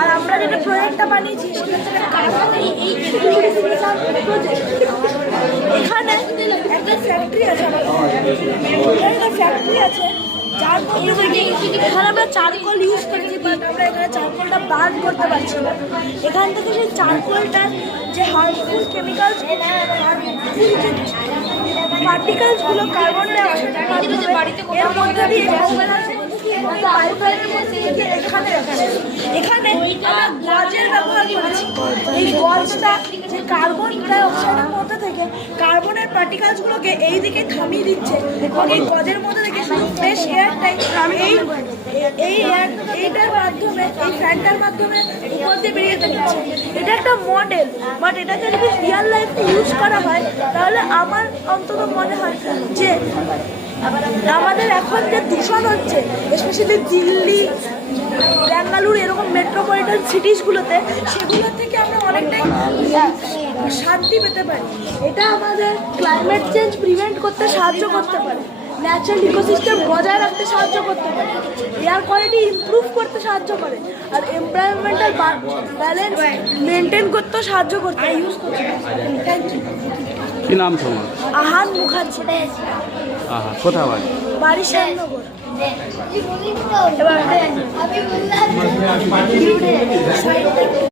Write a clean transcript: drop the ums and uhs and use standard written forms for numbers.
আর আমরা যেটা প্রজেক্টটা বানিয়েছি এখানে একটা ফ্যাক্টরি আছে, একটা ফ্যাক্টরি আছে যার মধ্যে এখানে আমরা চারকোল ইউজ করছি, বাট আমরা এখানে চারকোলটা বার্ন করতে পারছি না। এখান থেকে সেই চারকোলটার যে হার্মফুল কেমিক্যালস, পার্টিকেলসগুলো কার্বন ডাইঅক্সাইডের মাধ্যমে এর মধ্যে দিয়ে এখানে আমরা গজের ব্যবহার করেছি। এই গজটা যে কার্বন ডাইঅক্সাইডের মধ্যে থেকে কার্বনের পার্টিকেলসগুলোকে এই দিকে থামিয়ে দিচ্ছে এবং এই গজের মধ্যে থেকে শুধু ফ্রেশ এয়ারটাই এইটার মাধ্যমে, এই ফ্যানটার মাধ্যমে উপর দিয়ে বেরিয়ে দিচ্ছে। এটা একটা মডেল, বাট এটাকে যদি রিয়েল লাইফে ইউজ করা হয় তাহলে আমার অন্তত মনে হয় যে আমাদের এখন যে দূষণ হচ্ছে, স্পেশালি দিল্লি, ব্যাঙ্গালুরু এরকম মেট্রোপলিটন সিটিসগুলোতে, সেগুলো থেকে আমরা অনেকটাই শান্তি পেতে পারি। এটা আমাদের ক্লাইমেট চেঞ্জ প্রিভেন্ট করতে সাহায্য করতে পারে, ন্যাচারাল ইকোসিস্টেম বজায় রাখতে সাহায্য করতে পারে, এয়ার কোয়ালিটি ইমপ্রুভ করতে সাহায্য করে, আর এনভায়রনমেন্টাল ব্যালেন্স মেনটেন করতেও সাহায্য করতে পারে। Thank you. কি নাম তোমার? আহান মুখার্জি। কোথায় বাড়ি? বাড়ি শ্যামনগর। এবার